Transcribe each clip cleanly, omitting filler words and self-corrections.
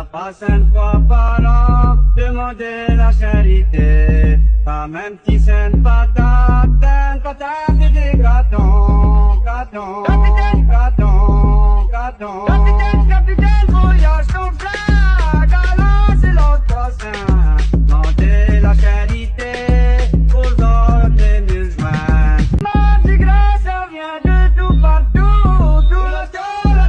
La passe une fois par an, demander la charité. Pas même si c'est une patate des gâtons, gâtons, capitaine, gâtons, gâtons. Capitaine, capitaine, voyage ton frère, galant c'est l'autre prochain. Demandez la charité aux autres musulmans. Mardi gras, ça vient de tout partout, tout le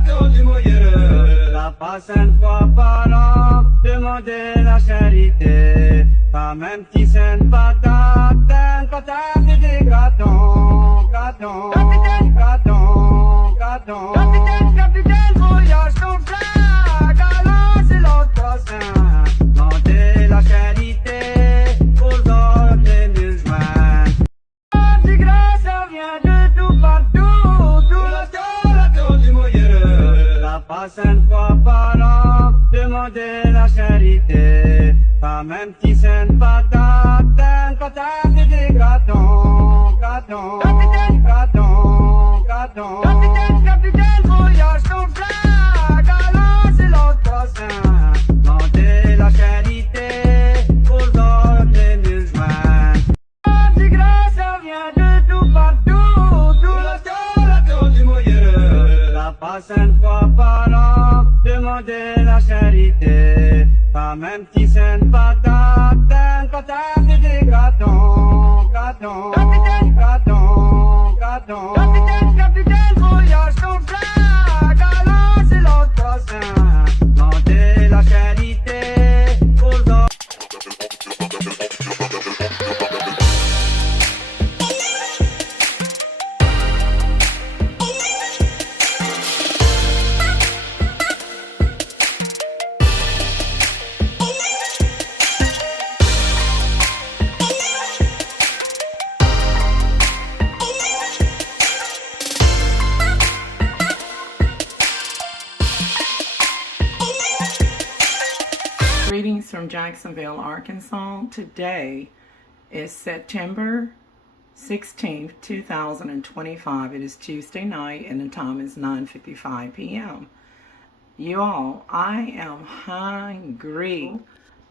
tour du moyeu. La passe une fois par an, demandez la charité. Pas même si c'est une patate des gâtons, gâtons, capitaine, gâtons, gâtons. Capitaine, capitaine, voyage ton frère, galant c'est l'autre prochain. Demandez la charité aux autres musulmans. Mardi gras, ça vient de tout partout, tout le tour du moyeu. La passe une fois par an, demandez la charité. Pas même si c'est une patate des gâtons, gâtons, capitaine, gâtons, gâtons. Capitaine, capitaine, voyage ton frère, galant c'est l'autre prochain. Demandez la charité aux autres musulmans. Mardi gras, ça vient de tout partout, tout le tour du moyeu. La passe une fois par an, demandez la charité. Pas même si c'est une patate des gâtons, gâtons, capitaine, gâtons, gâtons. Capitaine, capitaine, voyage ton frère, galant c'est l'autre prochain. Demandez la charité aux autres. Greetings from Jacksonville, Arkansas. Today is September 16th, 2025. It is Tuesday night and the time is 9:55 p.m. You all, I am hungry.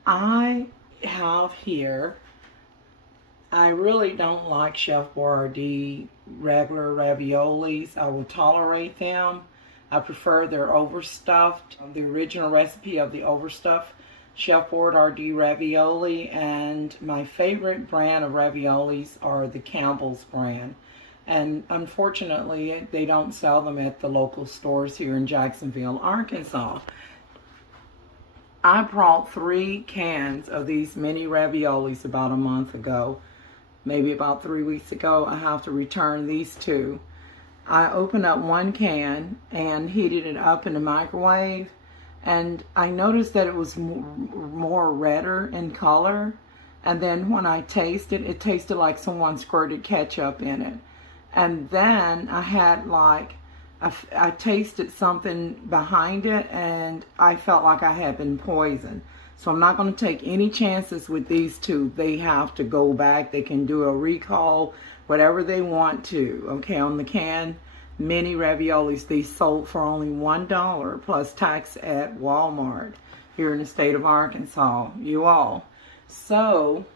I have here, I really don't like Chefboyardee regular raviolis. I will tolerate them. I prefer their overstuffed, the original recipe of the overstuffed Chefboyardee ravioli, and my favorite brand of raviolis are the Campbell's brand. And unfortunately, they don't sell them at the local stores here in Jacksonville, Arkansas. I brought 3 cans of these mini raviolis about a month ago, maybe about 3 weeks ago. I have to return these 2. I opened up 1 can and heated it up in the microwave, and I noticed that it was more redder in color, and then when I tasted it, it tasted like someone squirted ketchup in it. And then I had like, I tasted something behind it, and I felt like I had been poisoned. So I'm not going to take any chances with these 2. They have to go back. They can do a recall, whatever they want to. Okay, on the can, mini raviolis, these sold for only $1 plus tax at Walmart here in the state of Arkansas, you all. So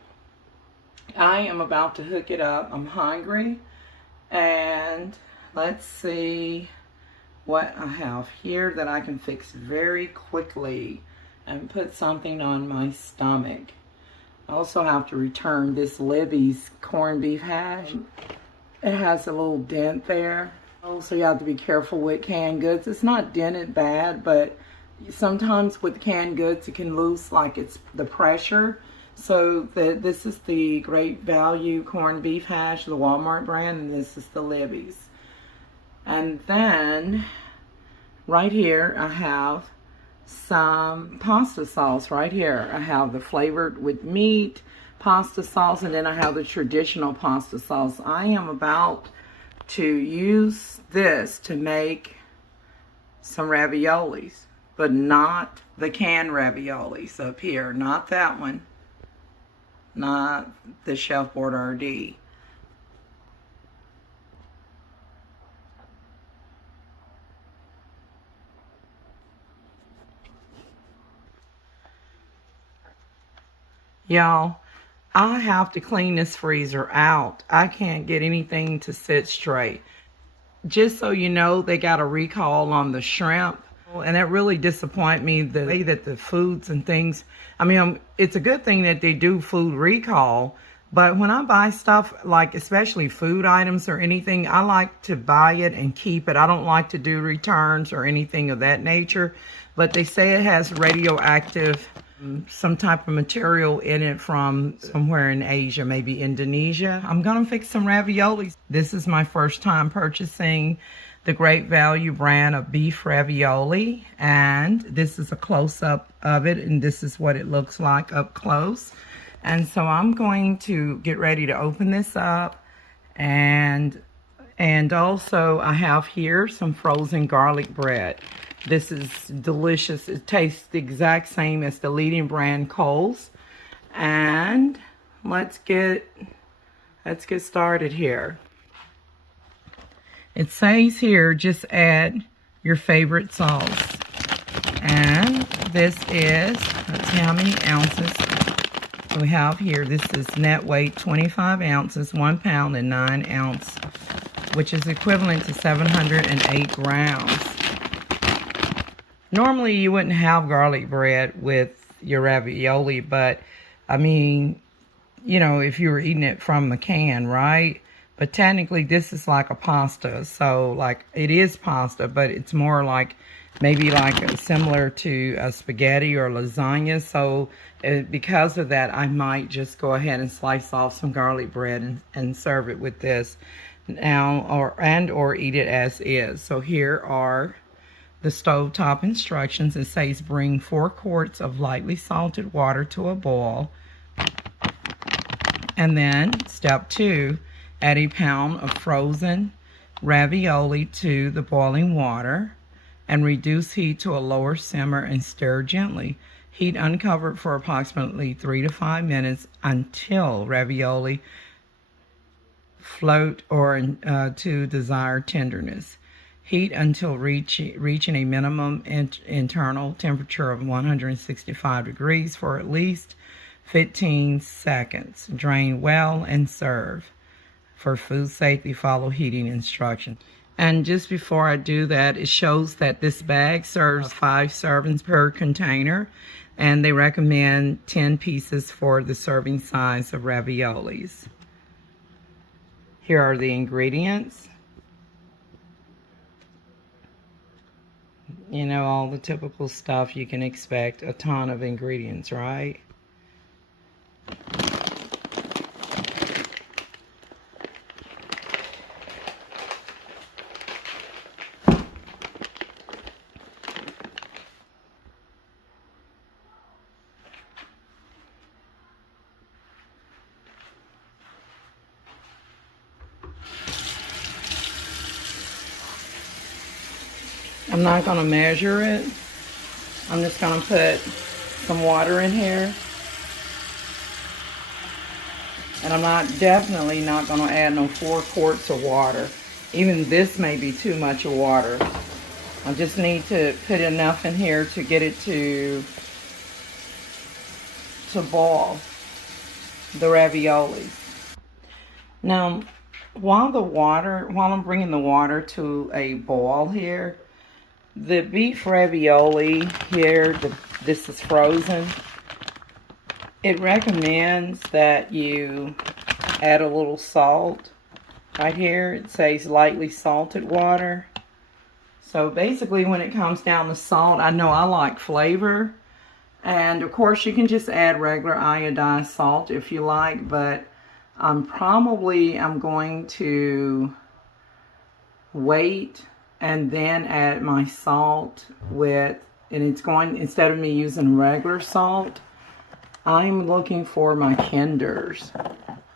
I am about to hook it up. I'm hungry, and let's see what I have here that I can fix very quickly and put something on my stomach. I also have to return this Libby's corned beef hash. It has a little dent there. So you have to be careful with canned goods. It's not dented bad, but sometimes with canned goods it can lose like it's the pressure. So this is the Great Value corned beef hash, the Walmart brand, and this is the Libby's. And then right here I have some pasta sauce right here. I have the flavored with meat pasta sauce, and then I have the traditional pasta sauce. I am about to use this to make some raviolis, but not the canned raviolis up here, not that one, not the Chefboyardee. Y'all, I have to clean this freezer out. I can't get anything to sit straight. Just so you know, they got a recall on the shrimp. And that really disappointed me, the way that the foods and things, I mean, it's a good thing that they do food recall. But when I buy stuff, like especially food items or anything, I like to buy it and keep it. I don't like to do returns or anything of that nature. But they say it has radioactive, some type of material in it from somewhere in Asia, maybe Indonesia. I'm gonna fix some raviolis. This is my first time purchasing the Great Value brand of beef ravioli, and this is a close-up of it, and this is what it looks like up close. And so I'm going to get ready to open this up, and also I have here some frozen garlic bread. This is delicious. It tastes the exact same as the leading brand Kohl's. And let's get started here. It says here, just add your favorite sauce. And this is, let's see how many ounces we have here. This is net weight 25 ounces, 1 pound and 9 ounce, which is equivalent to 708 grams. Normally you wouldn't have garlic bread with your ravioli, but I mean, you know, if you were eating it from a can, right? But technically this is like a pasta. So like it is pasta, but it's more like maybe like similar to a spaghetti or lasagna. So because of that, I might just go ahead and slice off some garlic bread and serve it with this now, or eat it as is. So here are the stovetop instructions. It says bring 4 quarts of lightly salted water to a boil. And then step 2, add a pound of frozen ravioli to the boiling water and reduce heat to a lower simmer and stir gently. Heat uncovered for approximately 3 to 5 minutes until ravioli float or to desired tenderness. Heat until reaching a minimum internal temperature of 165 degrees for at least 15 seconds. Drain well and serve. For food safety, follow heating instructions. And just before I do that, it shows that this bag serves 5 servings per container, and they recommend 10 pieces for the serving size of raviolis. Here are the ingredients. You know, all the typical stuff you can expect, a ton of ingredients, right? I'm not going to measure it. I'm just going to put some water in here. And I'm definitely not going to add no 4 quarts of water. Even this may be too much of water. I just need to put enough in here to get it to boil the raviolis. Now, while I'm bringing the water to a boil here, the beef ravioli here, this is frozen. It recommends that you add a little salt. Right here it says lightly salted water. So basically when it comes down to salt, I know I like flavor. And of course you can just add regular iodized salt if you like, but I'm going to wait and then add my salt and it's going, instead of me using regular salt, I'm looking for my kinders.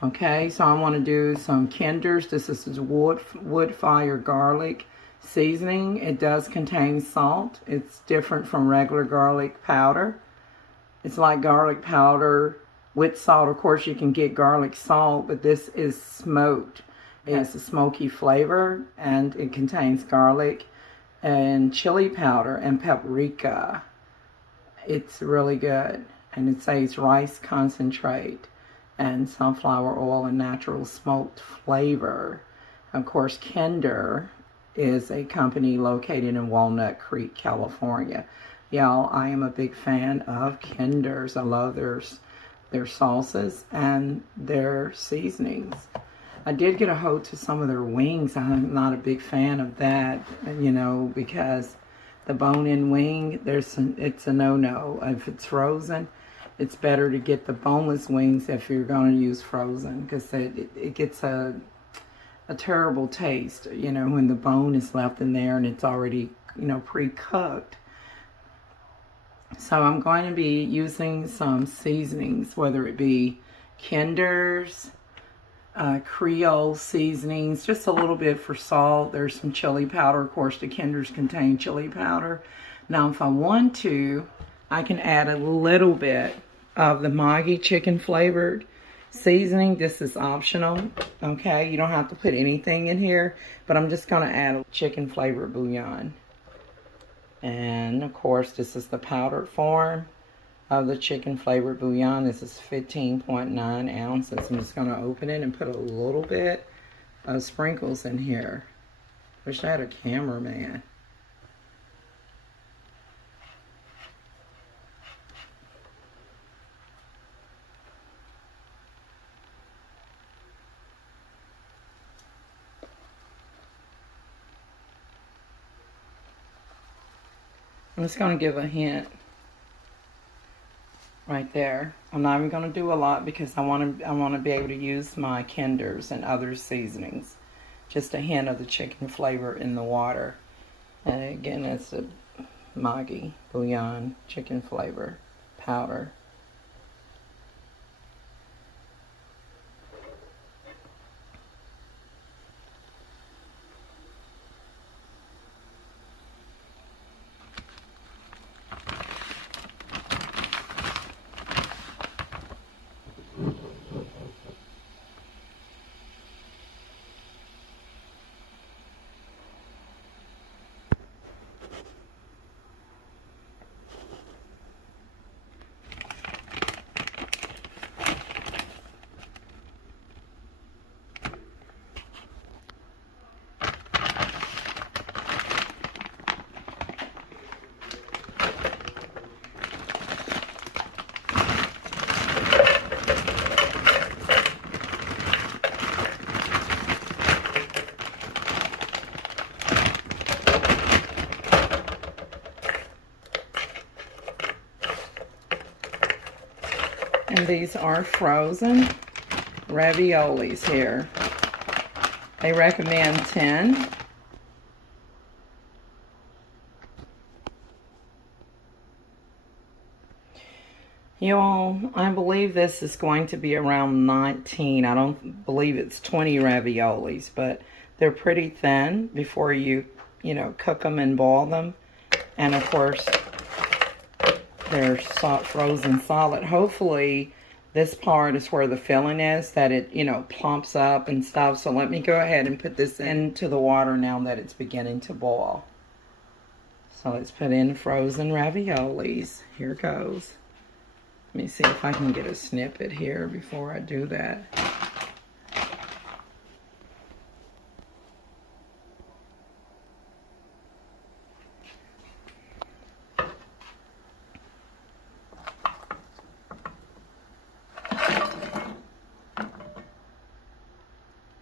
Okay, so I want to do some kinders. This is wood fire garlic seasoning. It does contain salt. It's different from regular garlic powder. It's like garlic powder with salt. Of course you can get garlic salt, but this is smoked. It has a smoky flavor, and it contains garlic and chili powder and paprika. It's really good. and it says rice concentrate and sunflower oil and natural smoked flavor. Of course, Kinder is a company located in Walnut Creek, California. Y'all, I am a big fan of Kinder's. I love their sauces and their seasonings. I did get a hold to some of their wings. I'm not a big fan of that, you know, because the bone-in wing, it's a no-no. If it's frozen, it's better to get the boneless wings if you're going to use frozen, because it gets a terrible taste, you know, when the bone is left in there and it's already, you know, pre-cooked. So I'm going to be using some seasonings, whether it be Kinder's, Creole seasonings, just a little bit for salt. There's some chili powder. Of course, the Kinder's contain chili powder. Now, if I want to, I can add a little bit of the Maggi chicken flavored seasoning. This is optional, okay? You don't have to put anything in here, but I'm just going to add a chicken flavored bouillon. And of course, this is the powdered form of the chicken flavored bouillon. This is 15.9 ounces. I'm just going to open it and put a little bit of sprinkles in here. Wish I had a cameraman. I'm just going to give a hint right there. I'm not even going to do a lot because I want to be able to use my Kinder's and other seasonings. Just a hint of the chicken flavor in the water. And again, it's the Maggi bouillon chicken flavor powder. And these are frozen raviolis here. They recommend 10. You all, I believe this is going to be around 19. I don't believe it's 20 raviolis, but they're pretty thin before you cook them and boil them. And of course, they're frozen solid. Hopefully, this part is where the filling is, that it, plumps up and stuff. So let me go ahead and put this into the water now that it's beginning to boil. So let's put in frozen raviolis. Here goes. Let me see if I can get a snippet here before I do that.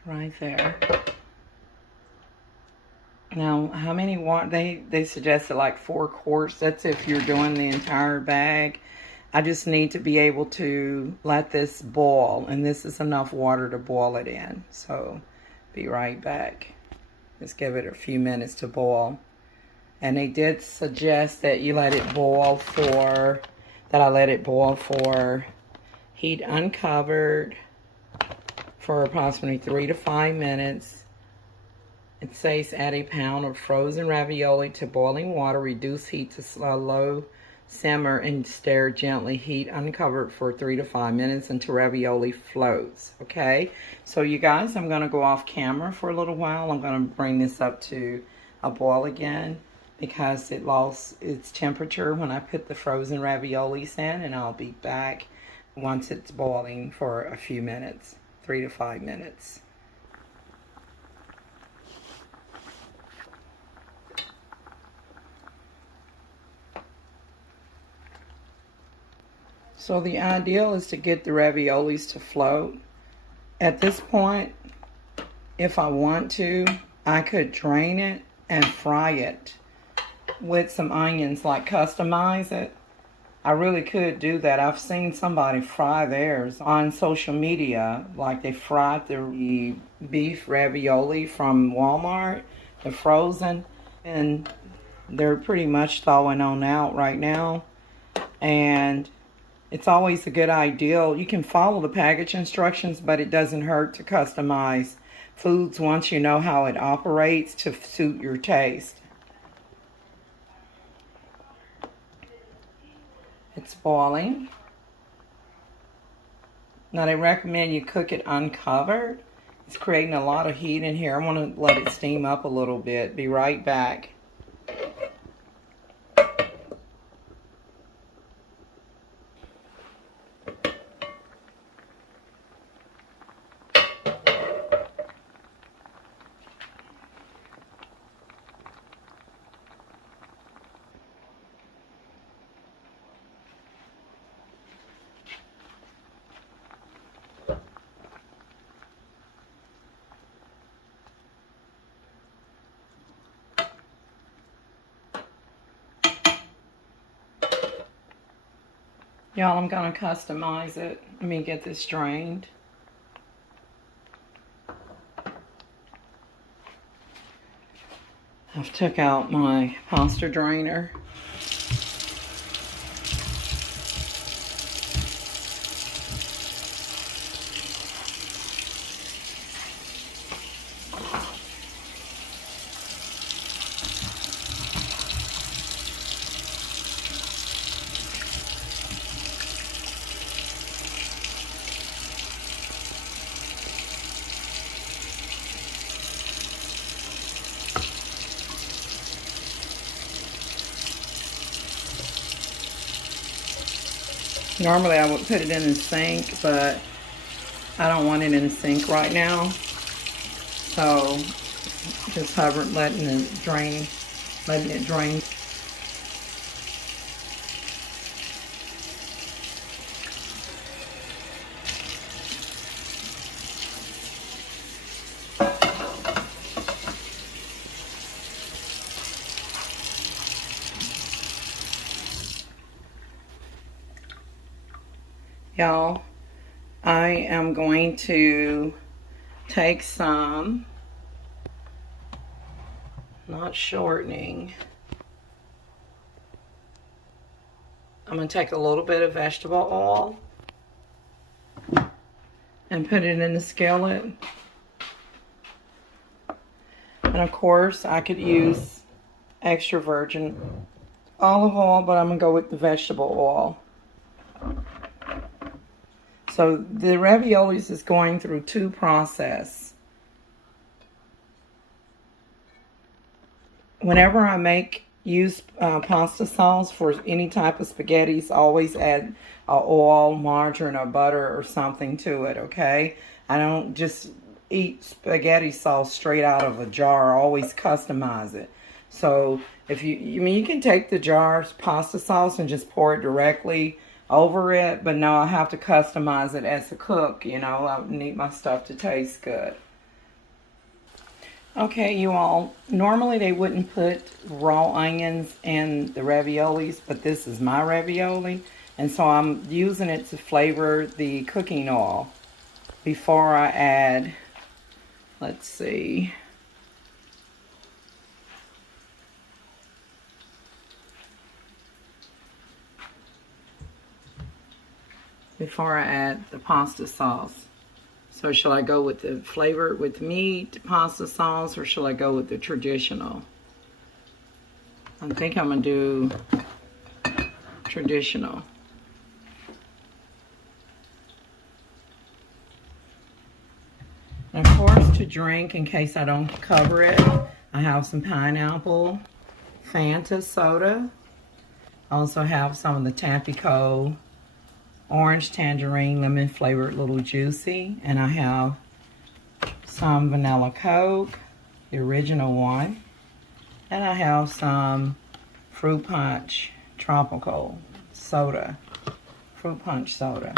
Right there. Now, how many watt? They suggested like 4 quarts. That's if you're doing the entire bag. I just need to be able to let this boil, and this is enough water to boil it in. So, be right back. Just give it a few minutes to boil. And they did suggest that you let it boil for, heat uncovered for approximately 3 to 5 minutes. It says add a pound of frozen ravioli to boiling water. Reduce heat to low simmer and stir gently. Heat uncovered for 3 to 5 minutes until ravioli floats. Okay, so you guys, I'm going to go off camera for a little while. I'm going to bring this up to a boil again, because it lost its temperature when I put the frozen raviolis in, and I'll be back once it's boiling for a few minutes, 3 to 5 minutes. So the ideal is to get the raviolis to float. At this point, if I want to, I could drain it and fry it with some onions, like customize it. I really could do that. I've seen somebody fry theirs on social media, like they fried the beef ravioli from Walmart, the frozen, and they're pretty much thawing on out right now. And it's always a good idea. You can follow the package instructions, but it doesn't hurt to customize foods once you know how it operates to suit your taste. It's boiling. Now they recommend you cook it uncovered. It's creating a lot of heat in here. I want to let it steam up a little bit. Be right back. Y'all, I'm going to customize it. Let me get this drained. I've took out my pasta drainer. Normally I would put it in the sink, but I don't want it in the sink right now. So just letting it drain. Y'all, I am going to take some, not shortening, I'm going to take a little bit of vegetable oil and put it in the skillet. And of course, I could use extra virgin olive oil, but I'm going to go with the vegetable oil. So the raviolis is going through 2 processes. Whenever I use pasta sauce for any type of spaghettis, always add oil, margarine, or butter or something to it, okay? I don't just eat spaghetti sauce straight out of a jar. I always customize it. So if you can take the jar's pasta sauce and just pour it directly over it, but no, I have to customize it as a cook. You know, I need my stuff to taste good. Okay, you all, normally they wouldn't put raw onions in the raviolis, but this is my ravioli, and so I'm using it to flavor the cooking oil before I add, let's see, before I add the pasta sauce. So shall I go with the flavor with meat, pasta sauce, or shall I go with the traditional? I think I'm going to do traditional. And of course, to drink, in case I don't cover it, I have some pineapple Fanta soda. I also have some of the Tampico orange, tangerine, lemon flavored Little Juicy. And I have some vanilla Coke, the original one. And I have some fruit punch tropical soda, fruit punch soda.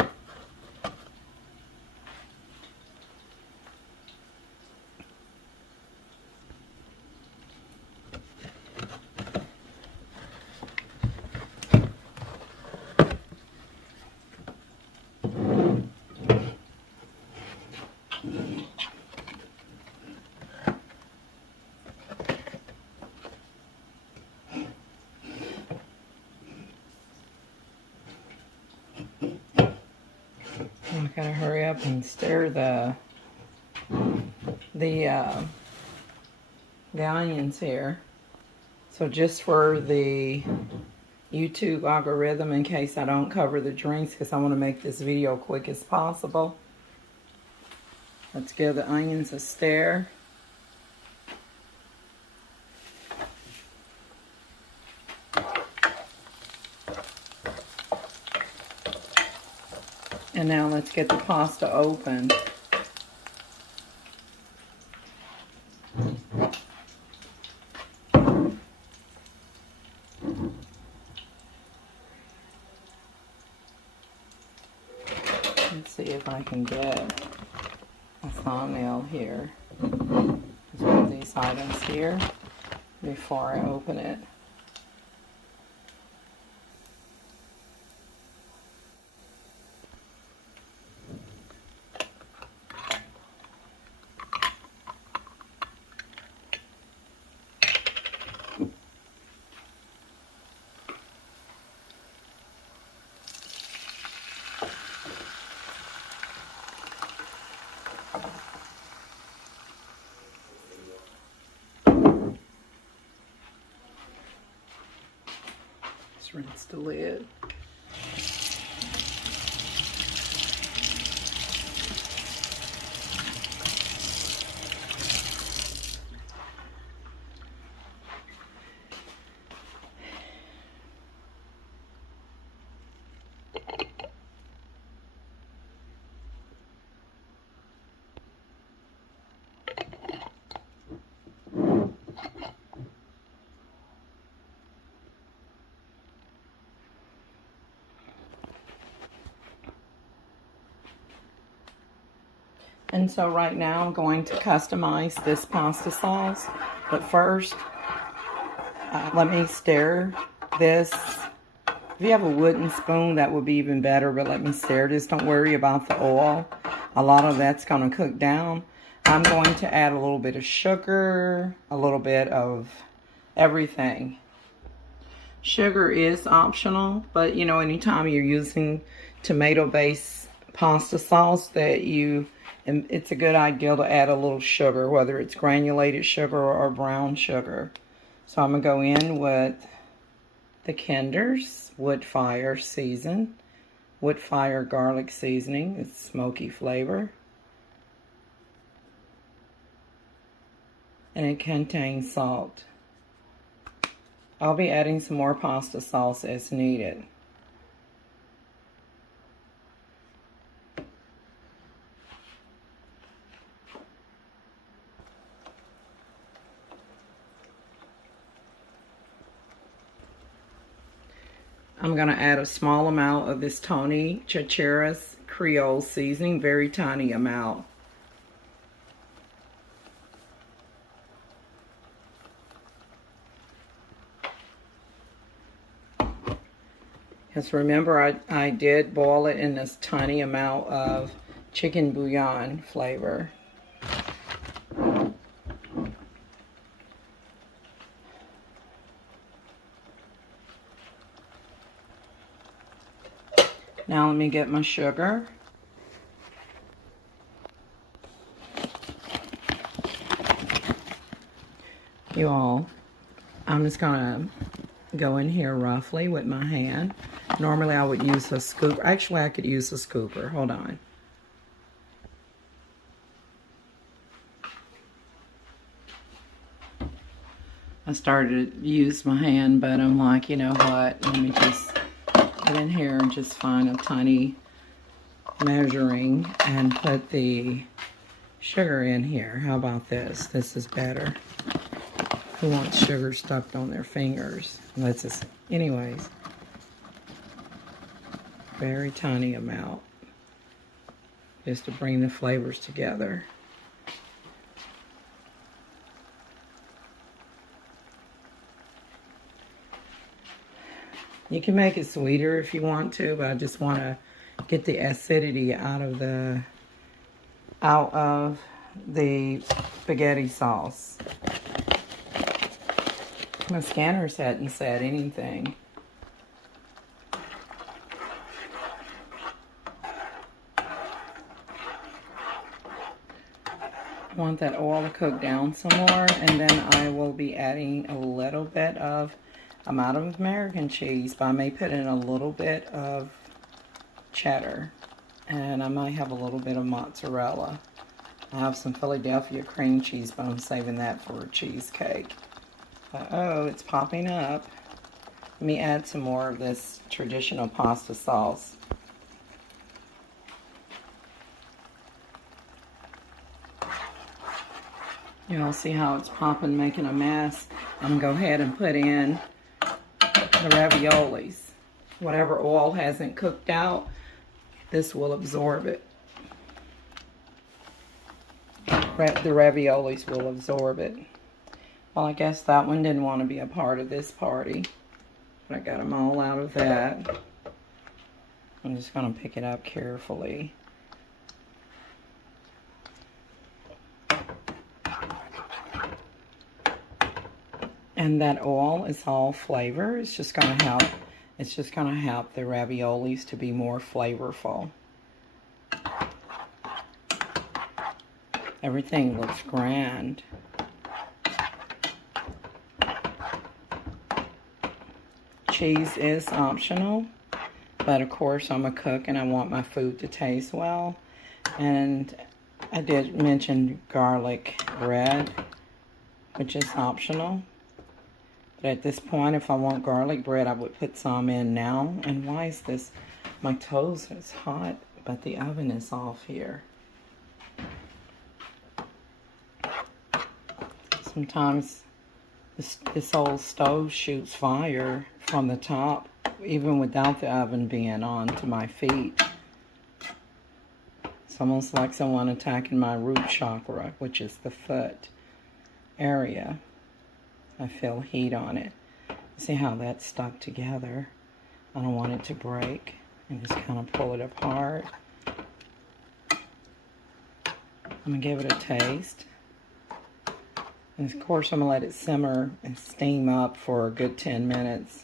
I'm gonna hurry up and stir the onions here. So just for the YouTube algorithm, in case I don't cover the drinks, because I want to make this video quick as possible. Let's give the onions a stir. And now let's get the pasta open. Let's see if I can get a thumbnail here. Let's put these items here before I open it. Rinse the lid. And so right now I'm going to customize this pasta sauce. But first, let me stir this. If you have a wooden spoon, that would be even better, but let me stir this. Don't worry about the oil. A lot of that's going to cook down. I'm going to add a little bit of sugar, a little bit of everything. Sugar is optional, but you know, anytime you're using tomato-based pasta sauce it's a good idea to add a little sugar, whether it's granulated sugar or brown sugar. So I'm going to go in with the Kinder's wood fire garlic seasoning. It's smoky flavor. And it contains salt. I'll be adding some more pasta sauce as needed. I'm going to add a small amount of this Tony Chachere's Creole seasoning, very tiny amount. Because remember, I did boil it in this tiny amount of chicken bouillon flavor. Now let me get my sugar. You all, I'm just gonna go in here roughly with my hand. Normally I would use a scooper. Actually, I could use a scooper. Hold on. I started to use my hand, but I'm like, you know what, let me just get in here and just find a tiny measuring and put the sugar in here. How about this? This is better. Who wants sugar stuck on their fingers? Let's just, anyways, very tiny amount, just to bring the flavors together. You can make it sweeter if you want to, but I just want to get the acidity out of the spaghetti sauce. My scanners hadn't said anything. I want that oil to cook down some more, and then I will be adding a little bit of, I'm out of American cheese, but I may put in a little bit of cheddar, and I might have a little bit of mozzarella. I have some Philadelphia cream cheese, but I'm saving that for a cheesecake. Uh-oh, it's popping up. Let me add some more of this traditional pasta sauce. You'll see how it's popping, making a mess. I'm going to go ahead and put in the raviolis. Whatever oil hasn't cooked out, this will absorb it. The raviolis will absorb it. Well, I guess that one didn't want to be a part of this party, but I got them all out of that. I'm just going to pick it up carefully. And that oil is all flavor. It's just going to help. It's just going to help the raviolis to be more flavorful. Everything looks grand. Cheese is optional, but of course I'm a cook and I want my food to taste well. And I did mention garlic bread, which is optional. But at this point, if I want garlic bread, I would put some in now. And why is this? My toast is hot, but the oven is off here. Sometimes this old stove shoots fire from the top, even without the oven being on to my feet. It's almost like someone attacking my root chakra, which is the foot area. I feel heat on it. See how that's stuck together? I don't want it to break. And just kind of pull it apart. I'm going to give it a taste. And of course, I'm going to let it simmer and steam up for a good 10 minutes.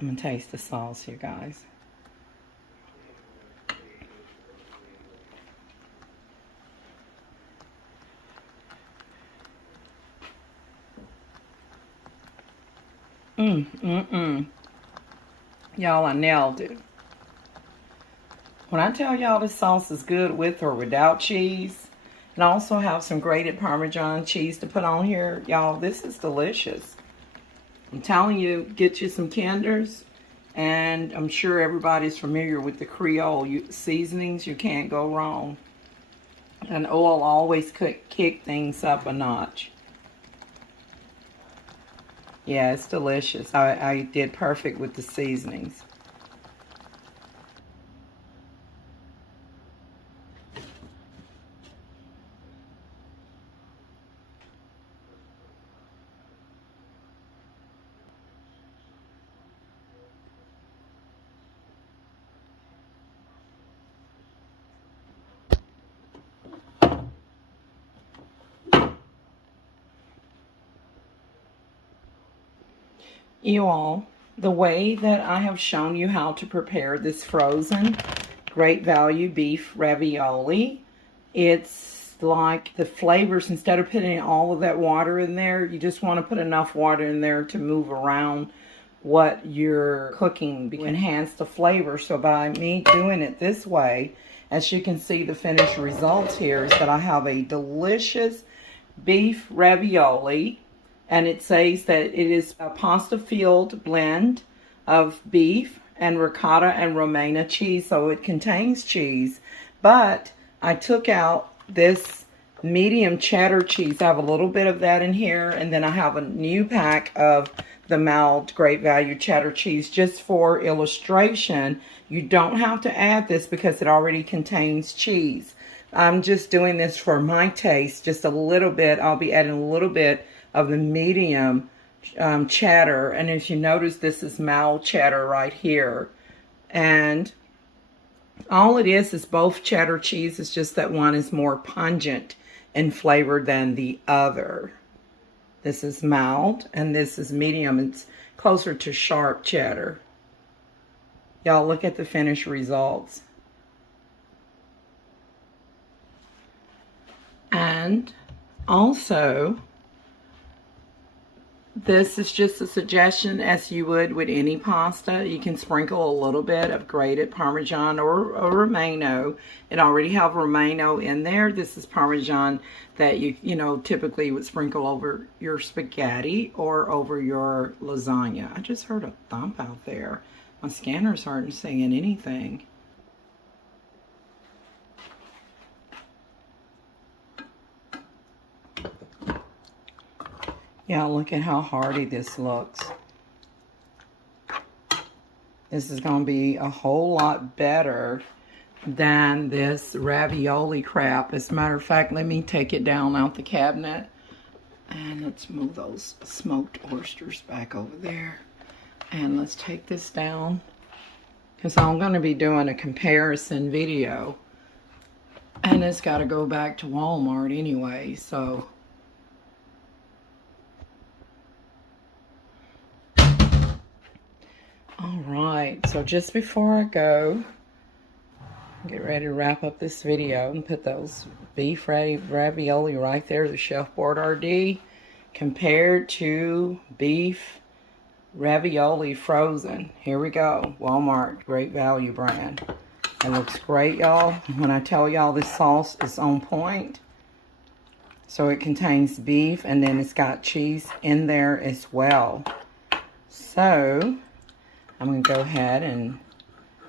I'm going to taste the sauce here, guys. Y'all, I nailed it. When I tell y'all this sauce is good with or without cheese, and I also have some grated Parmesan cheese to put on here, y'all, this is delicious. I'm telling you, get you some tenders, and I'm sure everybody's familiar with the Creole seasonings. You can't go wrong. And oil always kick things up a notch. Yeah, it's delicious. I did perfect with the seasonings. You all, the way that I have shown you how to prepare this frozen Great Value beef ravioli, it's like the flavors, instead of putting all of that water in there, you just want to put enough water in there to move around what you're cooking to enhance the flavor. So by me doing it this way, as you can see, the finished results here is that I have a delicious beef ravioli, and it says that it is a pasta-filled blend of beef and ricotta and Romano cheese, so it contains cheese. But I took out this medium cheddar cheese. I have a little bit of that in here, and then I have a new pack of the mild great value cheddar cheese just for illustration. You don't have to add this because it already contains cheese. I'm just doing this for my taste, just a little bit. I'll be adding a little bit of the medium cheddar, and as you notice, this is mild cheddar right here. And all it is both cheddar cheese. It's just that one is more pungent in flavor than the other. This is mild and this is medium. It's closer to sharp cheddar. Y'all look at the finished results. And also, this is just a suggestion, as you would with any pasta. You can sprinkle a little bit of grated Parmesan or Romano. It already have Romano in there. This is Parmesan that you know, typically would sprinkle over your spaghetti or over your lasagna. I just heard a thump out there. My scanner's aren't saying anything. Yeah, look at how hearty this looks. This is going to be a whole lot better than this ravioli crap. As a matter of fact, let me take it down out the cabinet. And let's move those smoked oysters back over there. And let's take this down, because I'm going to be doing a comparison video. And it's got to go back to Walmart anyway, so... Alright, so just before I go, get ready to wrap up this video and put those beef ravioli right there, the Chefboyardee, compared to beef ravioli frozen. Here we go, Walmart, great value brand. It looks great, y'all. When I tell y'all this sauce is on point. So it contains beef and then it's got cheese in there as well. So I'm going to go ahead and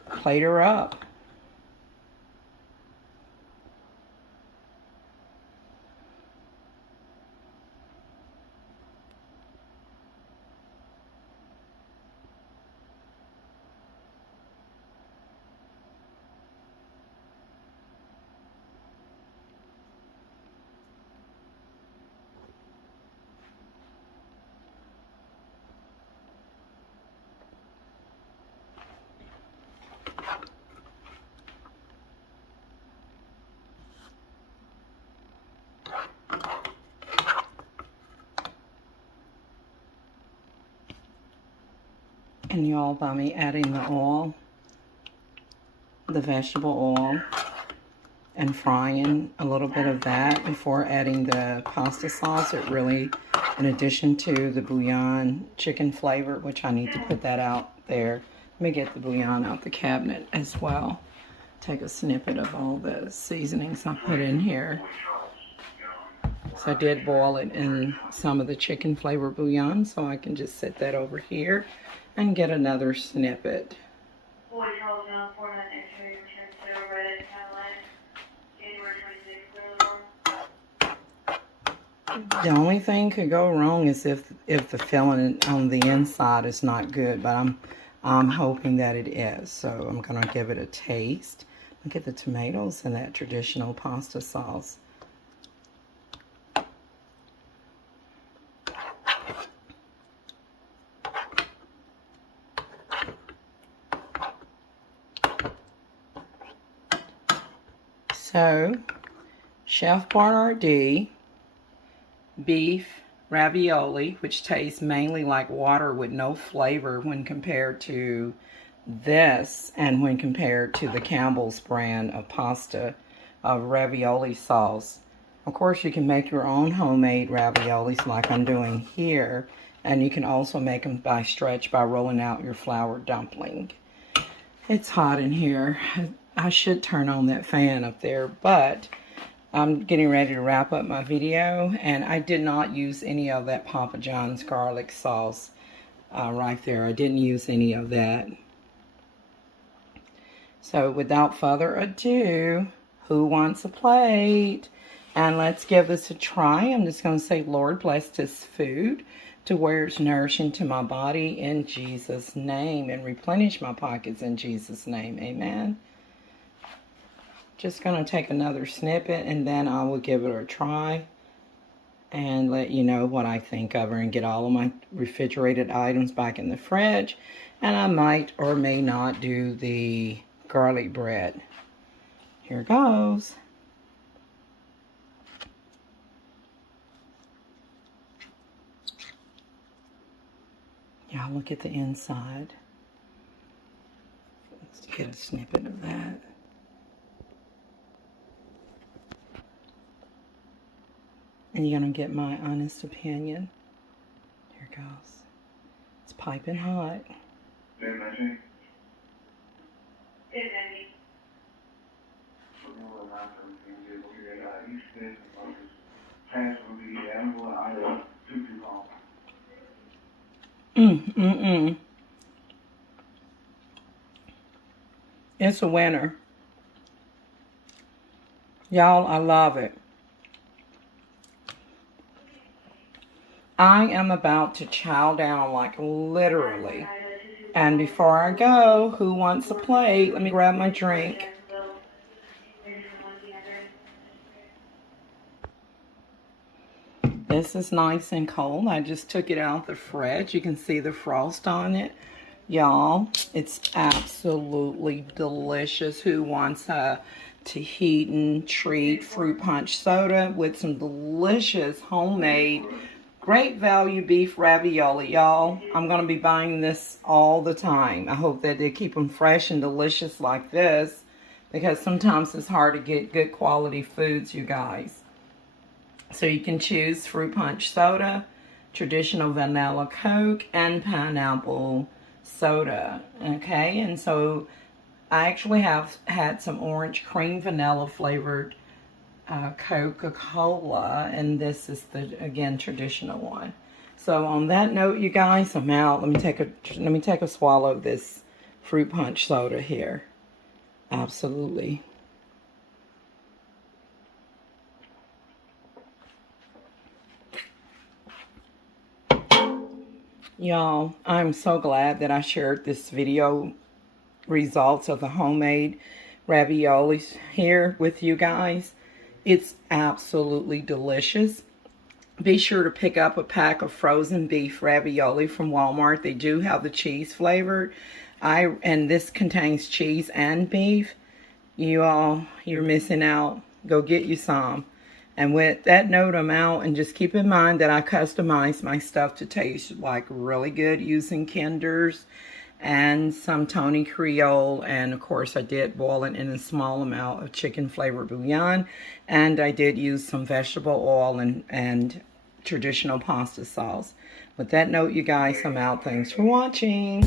plate her up. And y'all, by me adding the oil, the vegetable oil, and frying a little bit of that before adding the pasta sauce, it really, in addition to the bouillon chicken flavor, which I need to put that out there. Let me get the bouillon out the cabinet as well. Take a snippet of all the seasonings I put in here. So I did boil it in some of the chicken flavor bouillon, so I can just set that over here and get another snippet. The only thing could go wrong is if the filling on the inside is not good, but I'm hoping that it is. So I'm gonna give it a taste. Look at the tomatoes and that traditional pasta sauce. So, Chefboyardee beef ravioli, which tastes mainly like water with no flavor when compared to this and when compared to the Campbell's brand of pasta of ravioli sauce. Of course, you can make your own homemade raviolis like I'm doing here, and you can also make them by stretch by rolling out your flour dumpling. It's hot in here. I should turn on that fan up there, but I'm getting ready to wrap up my video, and I did not use any of that Papa John's garlic sauce right there. I didn't use any of that. So without further ado, who wants a plate? And let's give this a try. I'm just going to say, Lord, bless this food to where it's nourishing to my body in Jesus' name, and replenish my pockets in Jesus' name. Amen. Just going to take another snippet, and then I will give it a try and let you know what I think of her, and get all of my refrigerated items back in the fridge. And I might or may not do the garlic bread. Here goes. Y'all look at the inside. Let's get a snippet of that. And you're going to get my honest opinion. Here it goes. It's piping hot. It's a winner. Y'all, I love it. I am about to chow down, like literally. And before I go, who wants a plate? Let me grab my drink. This is nice and cold. I just took it out of the fridge. You can see the frost on it. Y'all, it's absolutely delicious. Who wants a Tahitian treat fruit punch soda with some delicious homemade great value beef ravioli? Y'all, I'm going to be buying this all the time. I hope that they keep them fresh and delicious like this, because sometimes it's hard to get good quality foods, you guys. So you can choose fruit punch soda, traditional vanilla Coke, and pineapple soda. Okay, and so I actually have had some orange cream vanilla flavored Coca-Cola, and this is the, again, traditional one. So on that note, you guys, I'm out. Let me take a swallow of this fruit punch soda here. Absolutely. Y'all, I'm so glad that I shared this video results of the homemade raviolis here with you guys. It's absolutely delicious. Be sure to pick up a pack of frozen beef ravioli from Walmart. They do have the cheese flavored. And this contains cheese and beef. You're missing out. Go get you some. And with that note, I'm out. And just keep in mind that I customize my stuff to taste like really good using Kinders and some Tony Creole. And of course, I did boil it in a small amount of chicken flavored bouillon. And I did use some vegetable oil and traditional pasta sauce. With that note, you guys, I'm out. Thanks for watching.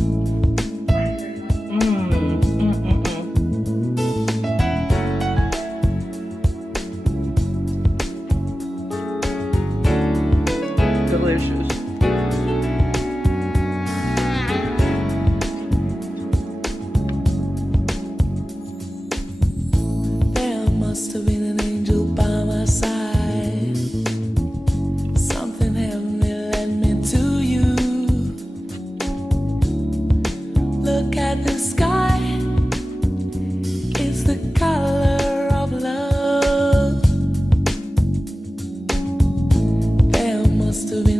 Delicious. There must have been an angel by my side. Something heavenly led me to you. Look at the sky. It's the color of love. There must have been